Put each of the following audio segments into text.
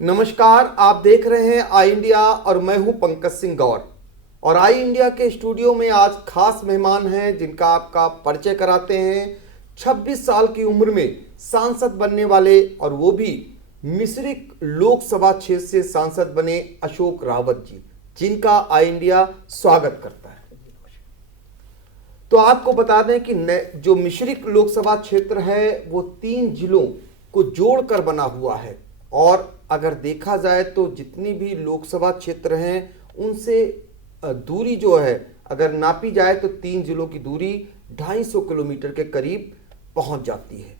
नमस्कार, आप देख रहे हैं आई इंडिया और मैं हूं पंकज सिंह गौर। और आई इंडिया के स्टूडियो में आज खास मेहमान हैं जिनका आपका परिचय कराते हैं। 26 साल की उम्र में सांसद बनने वाले और वो भी मिश्रिक लोकसभा क्षेत्र से सांसद बने अशोक रावत जी, जिनका आई इंडिया स्वागत करता है। तो आपको बता दें कि जो मिश्रिक लोकसभा क्षेत्र है वो 3 जिलों को जोड़कर बना हुआ है और अगर देखा जाए तो जितनी भी लोकसभा क्षेत्र हैं उनसे दूरी जो है अगर नापी जाए तो 3 जिलों की दूरी 250 किलोमीटर के करीब पहुंच जाती है।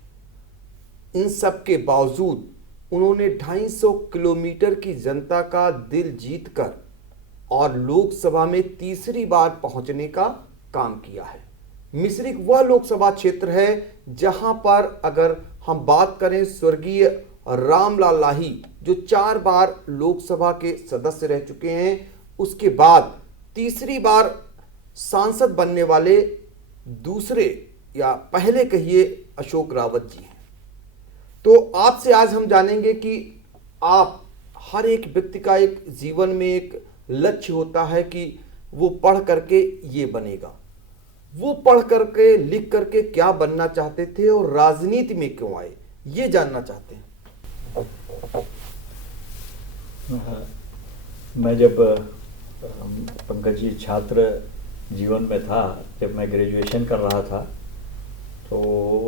इन सब के बावजूद उन्होंने 250 किलोमीटर की जनता का दिल जीतकर और लोकसभा में तीसरी बार पहुंचने का काम किया है। मिश्रिक वह लोकसभा क्षेत्र है जहां पर अगर हम बात करें स्वर्गीय रामलाल लाही जो 4 बार लोकसभा के सदस्य रह चुके हैं, उसके बाद तीसरी बार सांसद बनने वाले दूसरे या पहले कहिए अशोक रावत जी हैं। तो आपसे आज हम जानेंगे कि आप हर एक व्यक्ति का एक जीवन में एक लक्ष्य होता है कि वो पढ़ करके ये बनेगा, वो पढ़ करके लिख करके क्या बनना चाहते थे और राजनीति में क्यों आए, ये जानना चाहते हैं। मैं जब पंकज जी छात्र जीवन में था, जब मैं ग्रेजुएशन कर रहा था, तो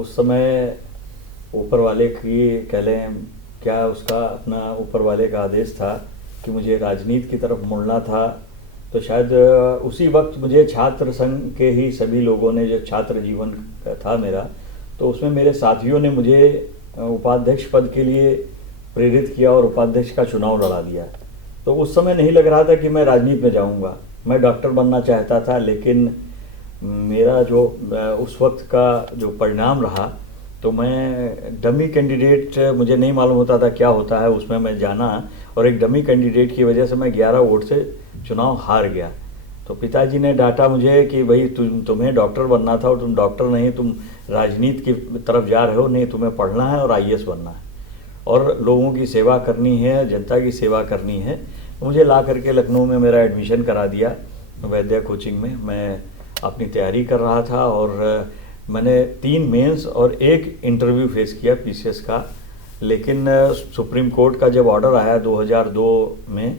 उस समय ऊपर वाले की कह लें क्या उसका अपना ऊपर वाले का आदेश था कि मुझे राजनीति की तरफ मुड़ना था। तो शायद उसी वक्त मुझे छात्र संघ के ही सभी लोगों ने, जो छात्र जीवन था मेरा, तो उसमें मेरे साथियों ने मुझे उपाध्यक्ष पद के लिए प्रेरित किया और उपाध्यक्ष का चुनाव लड़ा दिया। तो उस समय नहीं लग रहा था कि मैं राजनीति में जाऊंगा। मैं डॉक्टर बनना चाहता था, लेकिन मेरा जो उस वक्त का जो परिणाम रहा, तो मैं डमी कैंडिडेट, मुझे नहीं मालूम होता था क्या होता है, उसमें मैं जाना और एक डमी कैंडिडेट की वजह से मैं 11 वोट से चुनाव हार गया। तो पिताजी ने डांटा मुझे कि भाई तुम्हें डॉक्टर बनना था और तुम डॉक्टर नहीं, तुम राजनीति की तरफ जा रहे हो, नहीं तुम्हें पढ़ना है और IAS बनना है और लोगों की सेवा करनी है, जनता की सेवा करनी है। मुझे ला करके लखनऊ में मेरा एडमिशन करा दिया वैद्य कोचिंग में। मैं अपनी तैयारी कर रहा था और मैंने 3 मेंस और 1 इंटरव्यू फेस किया PCS का। लेकिन सुप्रीम कोर्ट का जब ऑर्डर आया 2002 में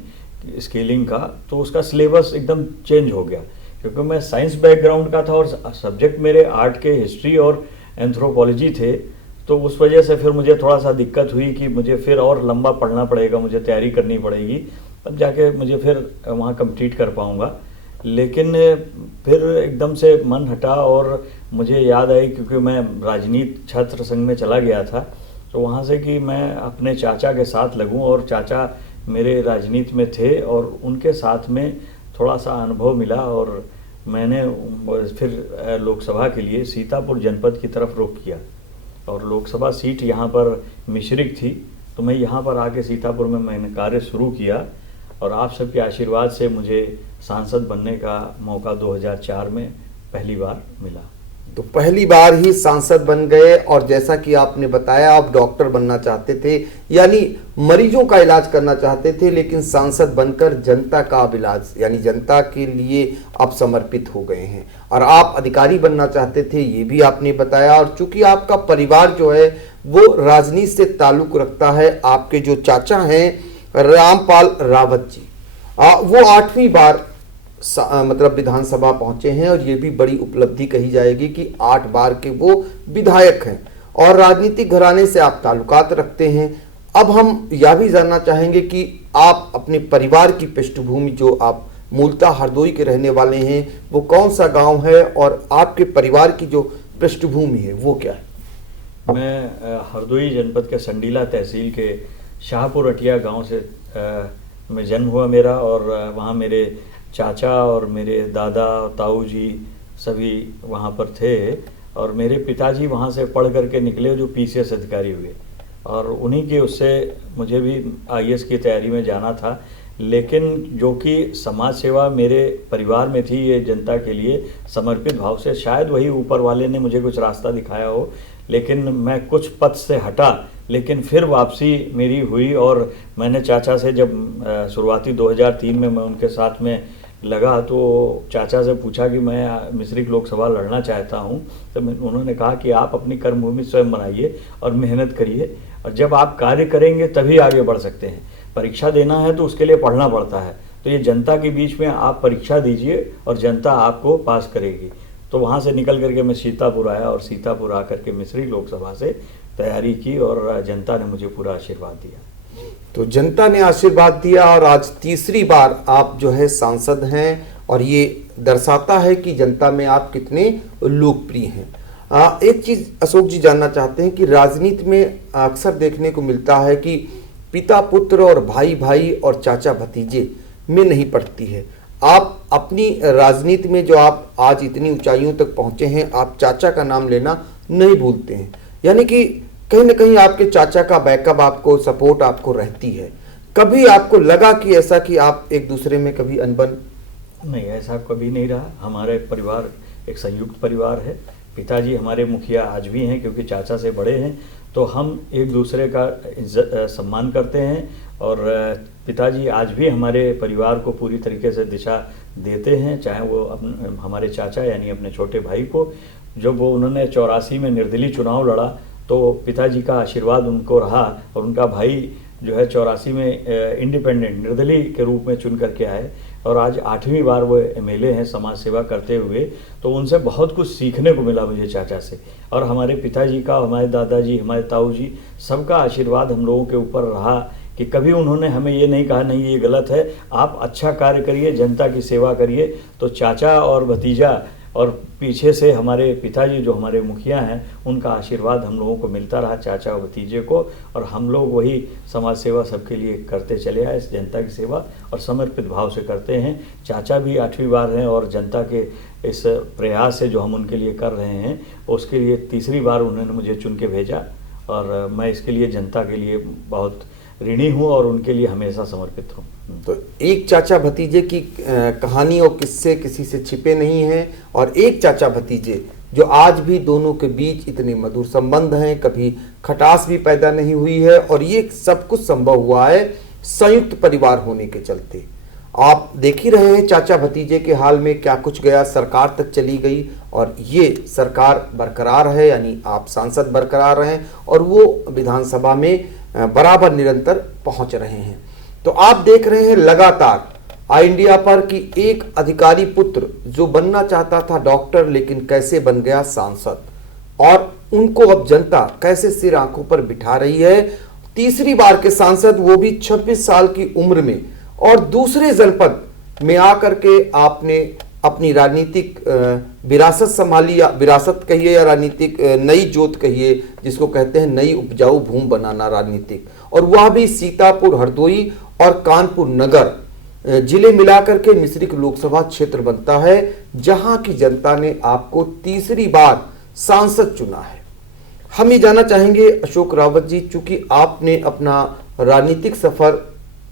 स्केलिंग का, तो उसका सिलेबस एकदम चेंज हो गया, क्योंकि मैं साइंस बैकग्राउंड का था और सब्जेक्ट मेरे आर्ट के हिस्ट्री और एंथ्रोपोलॉजी थे। तो उस वजह से फिर मुझे थोड़ा सा दिक्कत हुई कि मुझे फिर और लंबा पढ़ना पड़ेगा, मुझे तैयारी करनी पड़ेगी, तब जाके मुझे फिर वहाँ कंप्लीट कर पाऊँगा। लेकिन फिर एकदम से मन हटा और मुझे याद आई, क्योंकि मैं राजनीति छात्र संघ में चला गया था, तो वहाँ से कि मैं अपने चाचा के साथ लगूँ, और चाचा मेरे राजनीति में थे और उनके साथ में थोड़ा सा अनुभव मिला और मैंने फिर लोकसभा के लिए सीतापुर जनपद की तरफ रुख किया। और लोकसभा सीट यहाँ पर मिश्रिक थी, तो मैं यहाँ पर आके सीतापुर में मैंने कार्य शुरू किया और आप सबके आशीर्वाद से मुझे सांसद बनने का मौका 2004 में पहली बार मिला। तो पहली बार ही सांसद बन गए और जैसा कि आपने बताया आप डॉक्टर बनना चाहते थे, यानी मरीजों का इलाज करना चाहते थे, लेकिन सांसद बनकर जनता का इलाज यानी जनता के लिए आप समर्पित हो गए हैं। और आप अधिकारी बनना चाहते थे, ये भी आपने बताया। और चूंकि आपका परिवार जो है वो राजनीति से ताल्लुक रखता है, आपके जो चाचा हैं रामपाल रावत जी, वो 8वीं बार मतलब विधानसभा पहुंचे हैं और ये भी बड़ी उपलब्धि कही जाएगी कि 8 बार के वो विधायक हैं और राजनीतिक घराने से आप ताल्लुकात रखते हैं। अब हम यह भी जानना चाहेंगे कि आप अपने परिवार की पृष्ठभूमि, जो आप मूलतः हरदोई के रहने वाले हैं, वो कौन सा गांव है और आपके परिवार की जो पृष्ठभूमि है वो क्या है। मैं हरदोई जनपद के संडीला तहसील के शाहपुर अटिया गाँव से में जन्म हुआ मेरा, और वहाँ मेरे चाचा और मेरे दादा ताऊ जी सभी वहाँ पर थे, और मेरे पिताजी वहाँ से पढ़ करके निकले जो PCS अधिकारी हुए, और उन्हीं के उससे मुझे भी IAS की तैयारी में जाना था। लेकिन जो कि समाज सेवा मेरे परिवार में थी, ये जनता के लिए समर्पित भाव से, शायद वही ऊपर वाले ने मुझे कुछ रास्ता दिखाया हो, लेकिन मैं कुछ पथ से हटा लेकिन फिर वापसी मेरी हुई और मैंने चाचा से जब शुरुआती 2003 में मैं उनके साथ में लगा तो चाचा से पूछा कि मैं मिस्रिक लोकसभा लड़ना चाहता हूं, तो उन्होंने कहा कि आप अपनी कर्मभूमि स्वयं बनाइए और मेहनत करिए, और जब आप कार्य करेंगे तभी आगे बढ़ सकते हैं। परीक्षा देना है तो उसके लिए पढ़ना पड़ता है, तो ये जनता के बीच में आप परीक्षा दीजिए और जनता आपको पास करेगी। तो वहाँ से निकल करके मैं सीतापुर आया और सीतापुर आकर के मिस्री लोकसभा से तैयारी की और जनता ने मुझे पूरा आशीर्वाद दिया। तो जनता ने आशीर्वाद दिया और आज तीसरी बार आप जो है सांसद हैं और ये दर्शाता है कि जनता में आप कितने लोकप्रिय हैं। एक चीज अशोक जी जानना चाहते हैं कि राजनीति में अक्सर देखने को मिलता है कि पिता पुत्र और भाई भाई और चाचा भतीजे में नहीं पड़ती है। आप अपनी राजनीति में जो आप आज इतनी ऊंचाइयों तक पहुंचे हैं, आप चाचा का नाम लेना नहीं भूलते हैं, यानी कि कहीं ना कहीं आपके चाचा का बैकअप आपको, सपोर्ट आपको रहती है। कभी आपको लगा कि ऐसा कि आप एक दूसरे में कभी अनबन? नहीं, ऐसा कभी नहीं रहा। हमारे परिवार एक संयुक्त परिवार है। पिताजी हमारे मुखिया आज भी हैं क्योंकि चाचा से बड़े हैं, तो हम एक दूसरे का सम्मान करते हैं और पिताजी आज भी हमारे परिवार को पूरी तरीके से दिशा देते हैं। चाहे वो हमारे चाचा यानी अपने छोटे भाई को, जब वो उन्होंने 84 में निर्दलीय चुनाव लड़ा तो पिताजी का आशीर्वाद उनको रहा और उनका भाई जो है 84 में इंडिपेंडेंट निर्दलीय के रूप में चुन करके आए और आज 8वीं बार वो एमएलए हैं समाज सेवा करते हुए। तो उनसे बहुत कुछ सीखने को मिला मुझे चाचा से, और हमारे पिताजी का, हमारे दादाजी, हमारे ताऊ जी, सबका आशीर्वाद हम लोगों के ऊपर रहा कि कभी उन्होंने हमें ये नहीं कहा नहीं ये गलत है, आप अच्छा कार्य करिए, जनता की सेवा करिए। तो चाचा और भतीजा और पीछे से हमारे पिताजी जो हमारे मुखिया हैं उनका आशीर्वाद हम लोगों को मिलता रहा, चाचा और भतीजे को, और हम लोग वही समाज सेवा सबके लिए करते चले आए। इस जनता की सेवा और समर्पित भाव से करते हैं। चाचा भी 8वीं बार हैं और जनता के इस प्रयास से जो हम उनके लिए कर रहे हैं उसके लिए तीसरी बार उन्होंने मुझे चुन के भेजा और मैं इसके लिए जनता के लिए बहुत ऋणी हूँ और उनके लिए हमेशा समर्पित हूँ। तो एक चाचा भतीजे की कहानी और किस्से किसी से छिपे नहीं हैं, और एक चाचा भतीजे जो आज भी दोनों के बीच इतने मधुर संबंध हैं, कभी खटास भी पैदा नहीं हुई है, और ये सब कुछ संभव हुआ है संयुक्त परिवार होने के चलते। आप देख ही रहे हैं चाचा भतीजे के हाल में क्या कुछ गया, सरकार तक चली गई और ये सरकार बरकरार है, यानी आप सांसद बरकरार हैं और वो विधानसभा में बराबर निरंतर पहुंच रहे हैं। तो आप देख रहे हैं लगातार आई इंडिया पर कि एक अधिकारी पुत्र जो बनना चाहता था डॉक्टर, लेकिन कैसे बन गया सांसद, और उनको अब जनता कैसे सिर आंखों पर बिठा रही है। तीसरी बार के सांसद, वो भी 26 साल की उम्र में, और दूसरे जनपद में आकर के आपने अपनी राजनीतिक विरासत संभाली, या विरासत कहिए या राजनीतिक नई जोत कहिए, जिसको कहते हैं नई उपजाऊ भूमि बनाना राजनीतिक, और वह भी सीतापुर, हरदोई और कानपुर नगर जिले मिलाकर के मिश्रिक लोकसभा क्षेत्र बनता है, जहां की जनता ने आपको तीसरी बार सांसद चुना है। हम ये जानना चाहेंगे अशोक रावत जी, चूंकि आपने अपना राजनीतिक सफर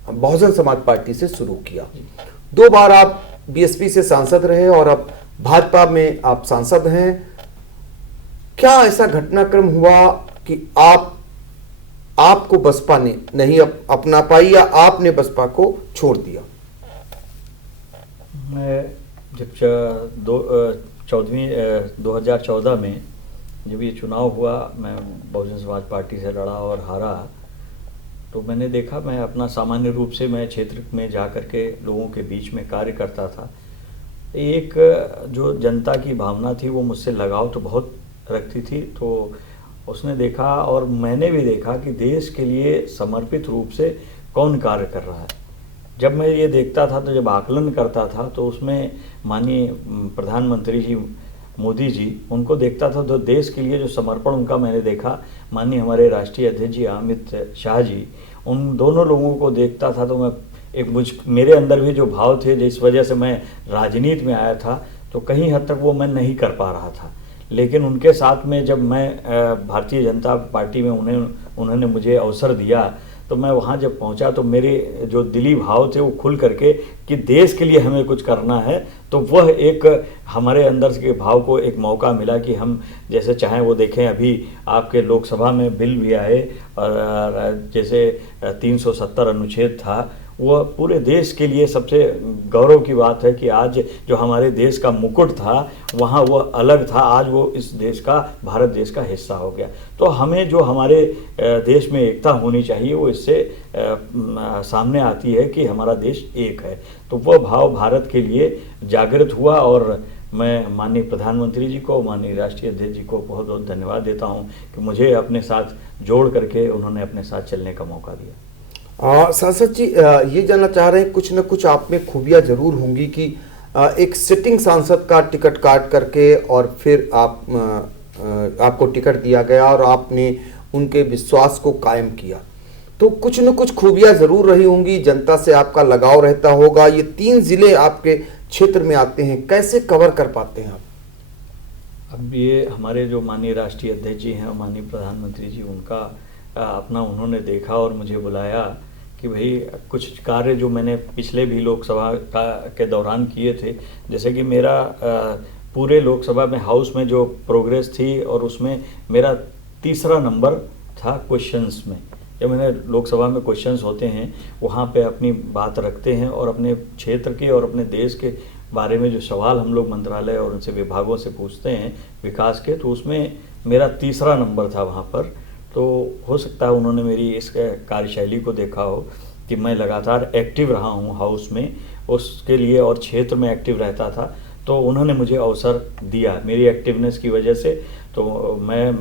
बहुजन समाज पार्टी से शुरू किया, 2 बार आप बीएसपी से सांसद रहे और अब भाजपा में आप सांसद हैं, क्या ऐसा घटनाक्रम हुआ कि आपको बसपा ने नहीं अपना पाई या आपने बसपा को छोड़ दिया? मैं जब 2014 में जब ये चुनाव हुआ, मैं बहुजन समाज पार्टी से लड़ा और हारा, तो मैंने देखा, मैं अपना सामान्य रूप से मैं क्षेत्र में जा कर के लोगों के बीच में कार्य करता था। एक जो जनता की भावना थी वो मुझसे लगाव तो बहुत रखती थी, तो उसने देखा और मैंने भी देखा कि देश के लिए समर्पित रूप से कौन कार्य कर रहा है। जब मैं ये देखता था, तो जब आकलन करता था, तो उसमें माननीय प्रधानमंत्री जी मोदी जी, उनको देखता था तो देश के लिए जो समर्पण उनका मैंने देखा। माननीय हमारे राष्ट्रीय अध्यक्ष जी अमित शाह जी, उन दोनों लोगों को देखता था तो मैं मेरे अंदर भी जो भाव थे, जिस वजह से मैं राजनीति में आया था, तो कहीं हद तक वो मैं नहीं कर पा रहा था। लेकिन उनके साथ में जब मैं भारतीय जनता पार्टी में उन्होंने मुझे अवसर दिया, तो मैं वहाँ जब पहुँचा तो मेरे जो दिली भाव थे वो खुल करके कि देश के लिए हमें कुछ करना है, तो वह एक हमारे अंदर के भाव को एक मौका मिला कि हम जैसे चाहें वो देखें। अभी आपके लोकसभा में बिल भी आए और जैसे 370 अनुच्छेद था, वह पूरे देश के लिए सबसे गौरव की बात है कि आज जो हमारे देश का मुकुट था वहाँ वह अलग था, आज वो इस देश का, भारत देश का हिस्सा हो गया। तो हमें जो हमारे देश में एकता होनी चाहिए वो इससे सामने आती है कि हमारा देश एक है। तो वह भाव भारत के लिए जागृत हुआ और मैं माननीय प्रधानमंत्री जी को, माननीय राष्ट्रीय अध्यक्ष जी को बहुत बहुत धन्यवाद देता हूँ कि मुझे अपने साथ जोड़ करके उन्होंने अपने साथ चलने का मौका दिया। सांसद जी, ये जानना चाह रहे हैं, कुछ न कुछ आप में खूबियाँ जरूर होंगी कि एक सिटिंग सांसद का टिकट काट करके और फिर आपको टिकट दिया गया और आपने उनके विश्वास को कायम किया, तो कुछ न कुछ खूबियाँ जरूर रही होंगी, जनता से आपका लगाव रहता होगा। ये 3 जिले आपके क्षेत्र में आते हैं, कैसे कवर कर पाते हैं आप? अब ये हमारे जो माननीय राष्ट्रीय अध्यक्ष जी हैं, माननीय प्रधानमंत्री जी, उनका अपना उन्होंने देखा और मुझे बुलाया कि भाई कुछ कार्य जो मैंने पिछले भी लोकसभा के दौरान किए थे, जैसे कि मेरा पूरे लोकसभा में हाउस में जो प्रोग्रेस थी और उसमें मेरा 3रा नंबर था क्वेश्चंस में। जब मैंने लोकसभा में क्वेश्चंस होते हैं वहाँ पे अपनी बात रखते हैं और अपने क्षेत्र के और अपने देश के बारे में जो सवाल हम लोग मंत्रालय और उनसे विभागों से पूछते हैं विकास के, तो उसमें मेरा 3रा नंबर था वहाँ पर। तो हो सकता है उन्होंने मेरी इस कार्यशैली को देखा हो कि मैं लगातार एक्टिव रहा हूँ हाउस में, उसके लिए और क्षेत्र में एक्टिव रहता था, तो उन्होंने मुझे अवसर दिया मेरी एक्टिवनेस की वजह से। तो मैं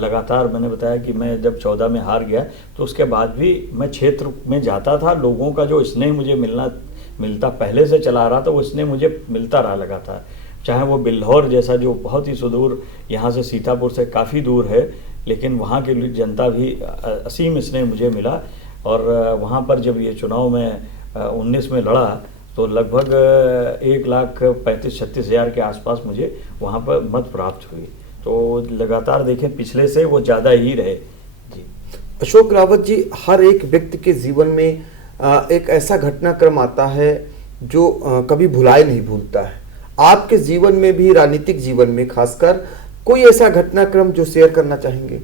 लगातार, मैंने बताया कि मैं जब 14 में हार गया तो उसके बाद भी मैं क्षेत्र में जाता था, लोगों का जो स्नेह मुझे मिलता पहले से चला आ रहा था वो स्नेह मुझे मिलता रहा लगातार, चाहे वो बिल्हौर जैसा जो बहुत ही सुदूर यहाँ से सीतापुर से काफ़ी दूर है, लेकिन वहाँ की जनता भी असीम स्नेह मुझे मिला। और वहाँ पर जब ये चुनाव में 19 में लड़ा तो लगभग 1,35,36,000 के आसपास मुझे वहाँ पर मत प्राप्त हुई। तो लगातार देखें पिछले से वो ज़्यादा ही रहे जी। अशोक रावत जी, हर एक व्यक्ति के जीवन में एक ऐसा घटनाक्रम आता है जो कभी भुलाए नहीं भूलता है। आपके जीवन में भी, राजनीतिक जीवन में खासकर, कोई ऐसा घटनाक्रम जो शेयर करना चाहेंगे?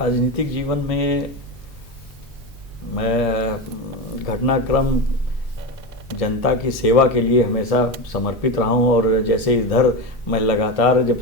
राजनीतिक जीवन में मैं घटनाक्रम जनता की सेवा के लिए हमेशा समर्पित रहा हूँ। और जैसे इधर मैं लगातार जब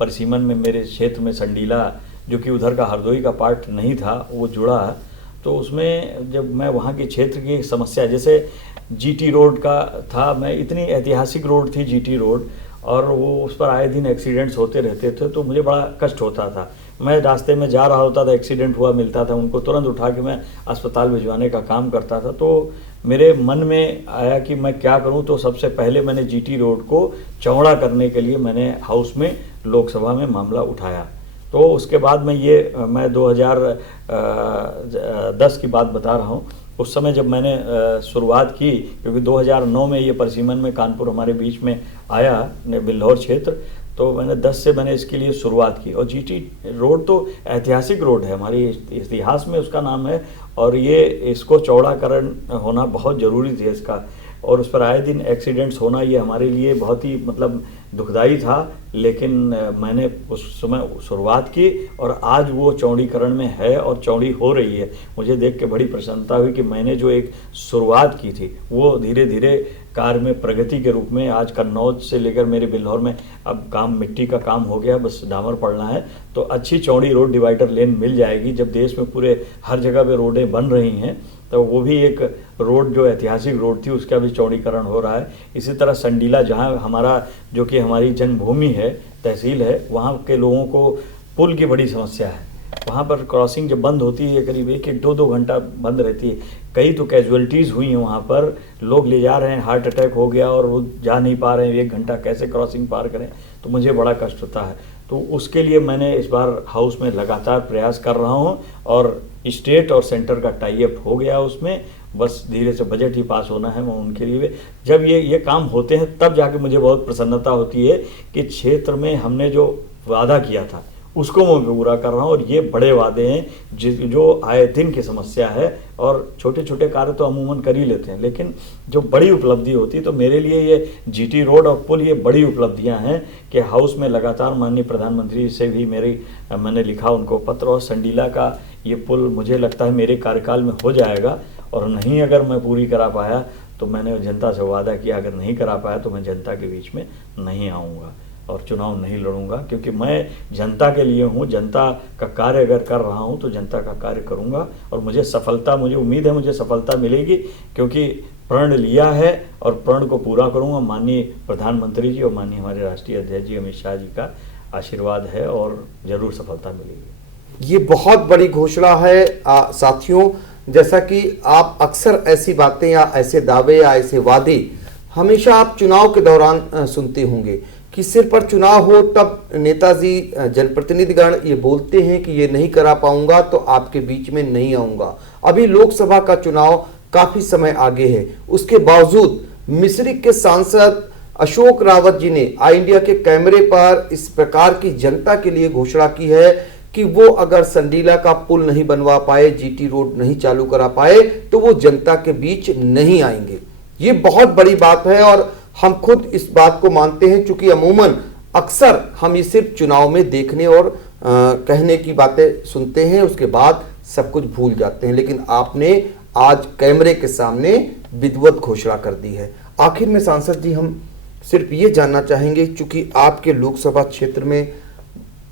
परिसीमन में मेरे क्षेत्र में संडीला, जो कि उधर का हरदोई का पार्ट नहीं था, वो जुड़ा, तो उसमें जब मैं वहाँ के क्षेत्र की समस्या, जैसे जीटी रोड का था, मैं इतनी ऐतिहासिक रोड थी जीटी रोड, और वो उस पर आए दिन एक्सीडेंट्स होते रहते थे, तो मुझे बड़ा कष्ट होता था। मैं रास्ते में जा रहा होता था, एक्सीडेंट हुआ मिलता था, उनको तुरंत उठा के मैं अस्पताल भिजवाने का काम करता था। तो मेरे मन में आया कि मैं क्या करूं, तो सबसे पहले मैंने जीटी रोड को चौड़ा करने के लिए मैंने हाउस में लोकसभा में मामला उठाया। तो उसके बाद मैं 2010 की बात बता रहा हूं, उस समय जब मैंने शुरुआत की, क्योंकि 2009 में ये परिसीमन में कानपुर हमारे बीच में आया, बिल्हौर क्षेत्र, तो मैंने 10 से मैंने इसके लिए शुरुआत की। और जीटी रोड तो ऐतिहासिक रोड है, हमारी इतिहास में उसका नाम है, और ये इसको चौड़ाकरण होना बहुत ज़रूरी थी इसका। और उस पर आए दिन एक्सीडेंट्स होना ये हमारे लिए बहुत ही मतलब दुखदाई था, लेकिन मैंने उस समय शुरुआत की और आज वो चौड़ीकरण में है और चौड़ी हो रही है। मुझे देख के बड़ी प्रसन्नता हुई कि मैंने जो एक शुरुआत की थी वो धीरे धीरे कार्य में प्रगति के रूप में आज कन्नौज से लेकर मेरे बिल्हौर में अब काम, मिट्टी का काम हो गया, बस डामर पड़ना है, तो अच्छी चौड़ी रोड डिवाइडर लेन मिल जाएगी। जब देश में पूरे हर जगह पे रोडें बन रही हैं तो वो भी एक रोड जो ऐतिहासिक रोड थी उसका भी चौड़ीकरण हो रहा है। इसी तरह संडीला, जहाँ हमारा जो कि हमारी जन्मभूमि है, तहसील है, वहाँ के लोगों को पुल की बड़ी समस्या है। वहाँ पर क्रॉसिंग जब बंद होती है करीब 1-2 घंटा बंद रहती है। कई तो कैजुअलिटीज़ हुई हैं वहाँ पर, लोग ले जा रहे हैं, हार्ट अटैक हो गया और वो जा नहीं पा रहे हैं, 1 घंटा कैसे क्रॉसिंग पार करें, तो मुझे बड़ा कष्ट होता है। तो उसके लिए मैंने इस बार हाउस में लगातार प्रयास कर रहा हूँ और स्टेट और सेंटर का टाई अप हो गया उसमें, बस धीरे से बजट ही पास होना है। मैं उनके लिए जब ये काम होते हैं तब जाके मुझे बहुत प्रसन्नता होती है कि क्षेत्र में हमने जो वादा किया था उसको मैं पूरा कर रहा हूँ। और ये बड़े वादे हैं जो आए दिन की समस्या है, और छोटे छोटे कार्य तो अमूमन कर ही लेते हैं, लेकिन जो बड़ी उपलब्धि होती तो मेरे लिए ये जीटी रोड और पुल ये बड़ी उपलब्धियां हैं कि हाउस में लगातार माननीय प्रधानमंत्री से भी मैंने लिखा उनको पत्र, और संडीला का ये पुल मुझे लगता है मेरे कार्यकाल में हो जाएगा, और नहीं अगर मैं पूरी करा पाया तो मैंने जनता से वादा किया अगर नहीं करा पाया तो मैं जनता के बीच में नहीं आऊँगा और चुनाव नहीं लड़ूंगा, क्योंकि मैं जनता के लिए हूँ। जनता का कार्य अगर कर रहा हूँ तो जनता का कार्य करूँगा, और मुझे उम्मीद है मुझे सफलता मिलेगी, क्योंकि प्रण लिया है और प्रण को पूरा करूँगा। माननीय प्रधानमंत्री जी और माननीय हमारे राष्ट्रीय अध्यक्ष जी अमित शाह जी का आशीर्वाद है और ज़रूर सफलता मिलेगी। ये बहुत बड़ी घोषणा है साथियों। जैसा कि आप अक्सर ऐसी बातें या ऐसे दावे या ऐसे वादे हमेशा आप चुनाव के दौरान सुनते होंगे कि सिर पर चुनाव हो तब नेताजी जनप्रतिनिधिगण ये बोलते हैं कि ये नहीं करा पाऊंगा तो आपके बीच में नहीं आऊंगा। अभी लोकसभा का चुनाव काफी समय आगे है, उसके बावजूद मिश्रिख के सांसद अशोक रावत जी ने आई इंडिया के कैमरे पर इस प्रकार की जनता के लिए घोषणा की है कि वो अगर संडीला का पुल नहीं बनवा पाए, जीटी रोड नहीं चालू करा पाए तो वो जनता के बीच नहीं आएंगे। ये बहुत बड़ी बात है और हम खुद इस बात को मानते हैं, क्योंकि अमूमन अक्सर हम ये सिर्फ चुनाव में देखने और कहने की बातें सुनते हैं, उसके बाद सब कुछ भूल जाते हैं। लेकिन आपने आज कैमरे के सामने विधिवत घोषणा कर दी है। आखिर में सांसद जी हम सिर्फ ये जानना चाहेंगे, चूंकि आपके लोकसभा क्षेत्र में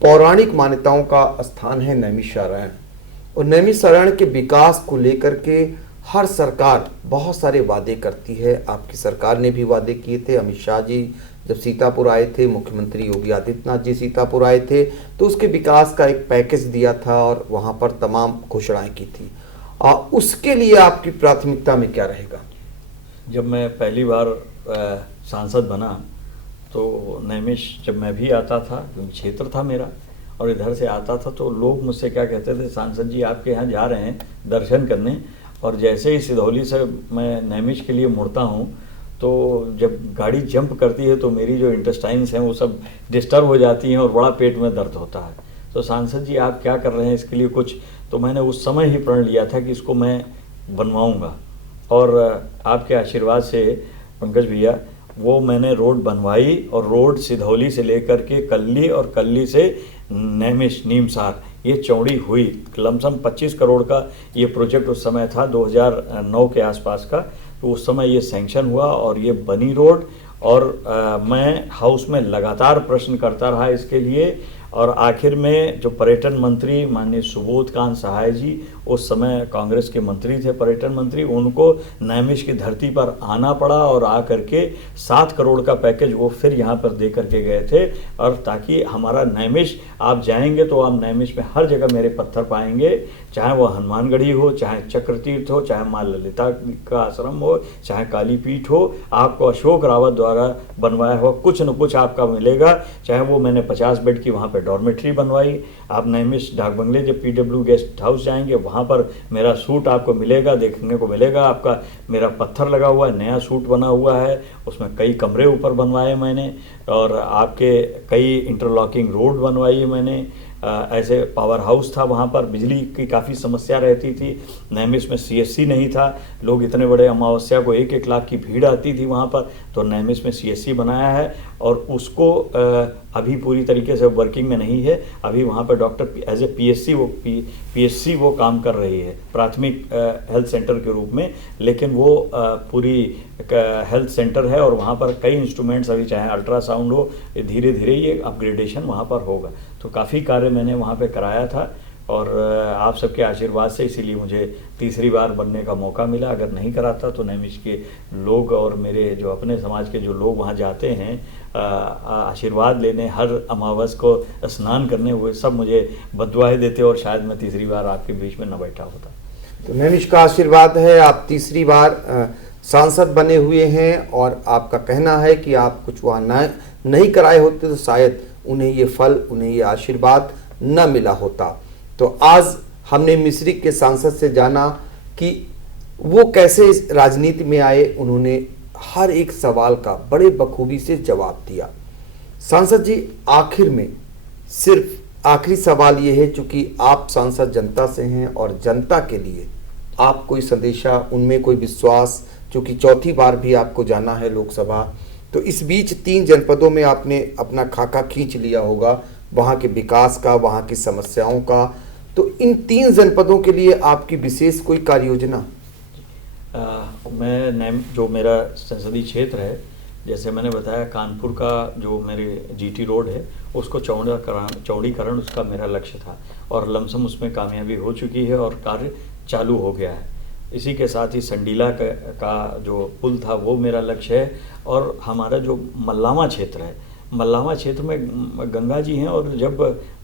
पौराणिक मान्यताओं का स्थान है नैमिषारण्य, और नैमिषारण्य के विकास को लेकर के हर सरकार बहुत सारे वादे करती है। आपकी सरकार ने भी वादे किए थे। अमित शाह जी जब सीतापुर आए थे, मुख्यमंत्री योगी आदित्यनाथ जी सीतापुर आए थे, तो उसके विकास का एक पैकेज दिया था और वहां पर तमाम घोषणाएं की थी। उसके लिए आपकी प्राथमिकता में क्या रहेगा? जब मैं पहली बार सांसद बना तो नैमिष जब मैं भी आता था, क्योंकि क्षेत्र था मेरा और इधर से आता था, तो लोग मुझसे क्या कहते थे, सांसद जी आपके यहाँ जा रहे हैं दर्शन करने, और जैसे ही सिधौली से मैं नैमिष के लिए मुड़ता हूँ तो जब गाड़ी जंप करती है तो मेरी जो इंटेस्टाइन्स हैं वो सब डिस्टर्ब हो जाती हैं और बड़ा पेट में दर्द होता है। तो सांसद जी आप क्या कर रहे हैं इसके लिए कुछ? तो मैंने उस समय ही प्रण लिया था कि इसको मैं बनवाऊँगा, और आपके आशीर्वाद से पंकज भैया वो मैंने रोड बनवाई, और रोड सिधौली से लेकर के कल्ली और कल्ली से नैमिष नीमसार ये चौड़ी हुई। लमसम 25 करोड़ का ये प्रोजेक्ट उस समय था, 2009 के आसपास का। तो उस समय ये सैंक्शन हुआ और ये बनी रोड, और मैं हाउस में लगातार प्रश्न करता रहा इसके लिए, और आखिर में जो पर्यटन मंत्री माननीय सुबोध कांत सहाय जी उस समय कांग्रेस के मंत्री थे, पर्यटन मंत्री, उनको नैमिष की धरती पर आना पड़ा और आ करके 7 करोड़ का पैकेज वो फिर यहाँ पर दे करके गए थे। और ताकि हमारा नैमिष, आप जाएंगे तो आप नैमिष में हर जगह मेरे पत्थर पाएंगे, चाहे वो हनुमानगढ़ी हो, चाहे चक्रतीर्थ हो, चाहे माँ ललिता का आश्रम हो, चाहे कालीपीठ हो, आपको अशोक रावत द्वारा बनवाया हुआ कुछ न कुछ आपका मिलेगा। चाहे वो मैंने 50 बेड की वहाँ पर डॉर्मेट्री बनवाई, आप नैमिष डाक बंगले जब PW गेस्ट हाउस जाएंगे वहाँ पर मेरा सूट आपको मिलेगा, देखने को मिलेगा। आपका मेरा पत्थर लगा हुआ है, नया सूट बना हुआ है, उसमें कई कमरे ऊपर बनवाए मैंने, और आपके कई इंटरलॉकिंग रोड बनवाई है मैंने। ऐसे पावर हाउस था, वहाँ पर बिजली की काफ़ी समस्या रहती थी। नैमिष में CSC नहीं था, लोग इतने बड़े अमावस्या को 1-1 लाख की भीड़ आती थी वहाँ पर, तो नैमिष में CSC बनाया है, और उसको अभी पूरी तरीके से वर्किंग में नहीं है। अभी वहाँ पर डॉक्टर एज ए PSC वो काम कर रही है, प्राथमिक हेल्थ सेंटर के रूप में, लेकिन वो पूरी हेल्थ सेंटर है, और वहाँ पर कई इंस्ट्रूमेंट्स अभी, चाहे अल्ट्रासाउंड हो, धीरे धीरे ये अपग्रेडेशन वहाँ पर होगा। तो काफ़ी कार्य मैंने वहाँ पे कराया था, और आप सबके आशीर्वाद से इसीलिए मुझे तीसरी बार बनने का मौका मिला। अगर नहीं कराता तो नैमिष के लोग और मेरे जो अपने समाज के जो लोग वहाँ जाते हैं आशीर्वाद लेने, हर अमावस को स्नान करने, हुए सब मुझे बददुआएं देते, और शायद मैं तीसरी बार आपके बीच में न बैठा होता। तो नैमिष का आशीर्वाद है, आप तीसरी बार सांसद बने हुए हैं, और आपका कहना है कि आप कुछ वहाँ नहीं कराए होते तो शायद उन्हें ये फल, उन्हें ये आशीर्वाद न मिला होता। तो आज हमने मिश्रिख के सांसद से जाना कि वो कैसे इस राजनीति में आए। उन्होंने हर एक सवाल का बड़े बखूबी से जवाब दिया। सांसद जी, आखिर में सिर्फ आखिरी सवाल ये है, चूंकि आप सांसद जनता से हैं और जनता के लिए आप कोई संदेशा, उनमें कोई विश्वास, चूंकि चौथी बार भी आपको जाना है लोकसभा, तो इस बीच 3 जनपदों में आपने अपना खाका खींच लिया होगा, वहाँ के विकास का, वहाँ की समस्याओं का, तो इन 3 जनपदों के लिए आपकी विशेष कोई कार्य योजना? जो मेरा संसदीय क्षेत्र है, जैसे मैंने बताया, कानपुर का जो मेरे जीटी रोड है उसको चौड़ीकरण उसका मेरा लक्ष्य था और लमसम उसमें कामयाबी हो चुकी है और कार्य चालू हो गया है। इसी के साथ ही संडीला का जो पुल था वो मेरा लक्ष्य है। और हमारा जो मल्लामा क्षेत्र है, मल्लामा क्षेत्र में गंगा जी हैं और जब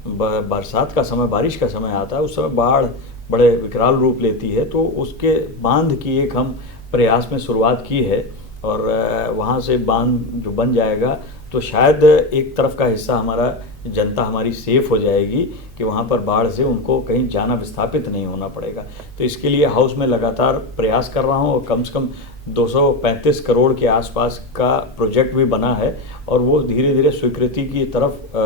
बरसात का समय, बारिश का समय आता है, उस समय बाढ़ बड़े विकराल रूप लेती है, तो उसके बांध की एक हम प्रयास में शुरुआत की है और वहाँ से बांध जो बन जाएगा तो शायद एक तरफ का हिस्सा हमारा, जनता हमारी सेफ हो जाएगी कि वहाँ पर बाढ़ से उनको कहीं जाना विस्थापित नहीं होना पड़ेगा। तो इसके लिए हाउस में लगातार प्रयास कर रहा हूँ और कम से कम 235 करोड़ के आसपास का प्रोजेक्ट भी बना है और वो धीरे धीरे स्वीकृति की तरफ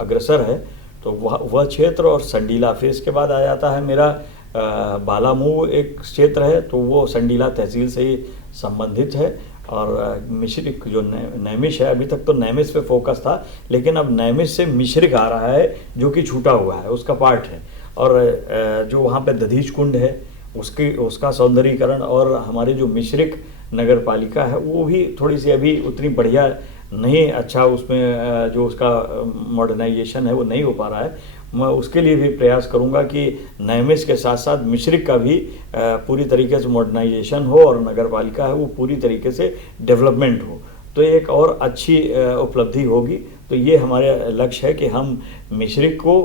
अग्रसर है। तो वह क्षेत्र और संडीला, फिर इसके बाद आ जाता है मेरा बालामऊ एक क्षेत्र है, तो वो संडीला तहसील से ही संबंधित है। और मिश्रिक जो नैमिष है, अभी तक तो नैमिष पे फोकस था, लेकिन अब नैमिष से मिश्रिक आ रहा है जो कि छूटा हुआ है, उसका पार्ट है। और जो वहाँ पे दधीच कुंड है उसका सौंदर्यीकरण, और हमारी जो मिश्रिक नगर पालिका है वो भी थोड़ी सी अभी उतनी बढ़िया नहीं, अच्छा उसमें जो उसका मॉडर्नाइजेशन है वो नहीं हो पा रहा है। मैं उसके लिए भी प्रयास करूंगा कि नैमिष के साथ साथ मिश्रिक का भी पूरी तरीके से मॉडर्नाइजेशन हो और नगर पालिका है वो पूरी तरीके से डेवलपमेंट हो, तो एक और अच्छी उपलब्धि होगी। तो ये हमारे लक्ष्य है कि हम मिश्रिक को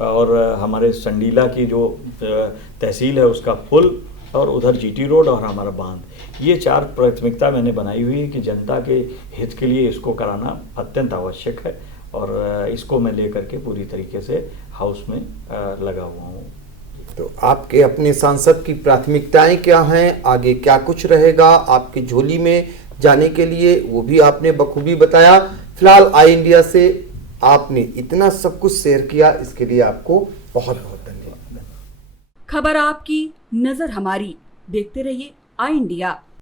और हमारे संडीला की जो तहसील है उसका पुल और उधर जीटी रोड और हमारा बांध, ये 4 प्राथमिकता मैंने बनाई हुई है कि जनता के हित के लिए इसको कराना अत्यंत आवश्यक है और इसको मैं लेकर के पूरी तरीके से हाउस में लगा हुआ हूँ। तो आपके अपने सांसद की प्राथमिकताएं क्या हैं, आगे क्या कुछ रहेगा आपकी झोली में जाने के लिए, वो भी आपने बखूबी बताया। फिलहाल आई इंडिया से आपने इतना सब कुछ शेयर किया, इसके लिए आपको बहुत बहुत धन्यवाद। खबर आपकी, नजर हमारी, देखते रहिए आई इंडिया।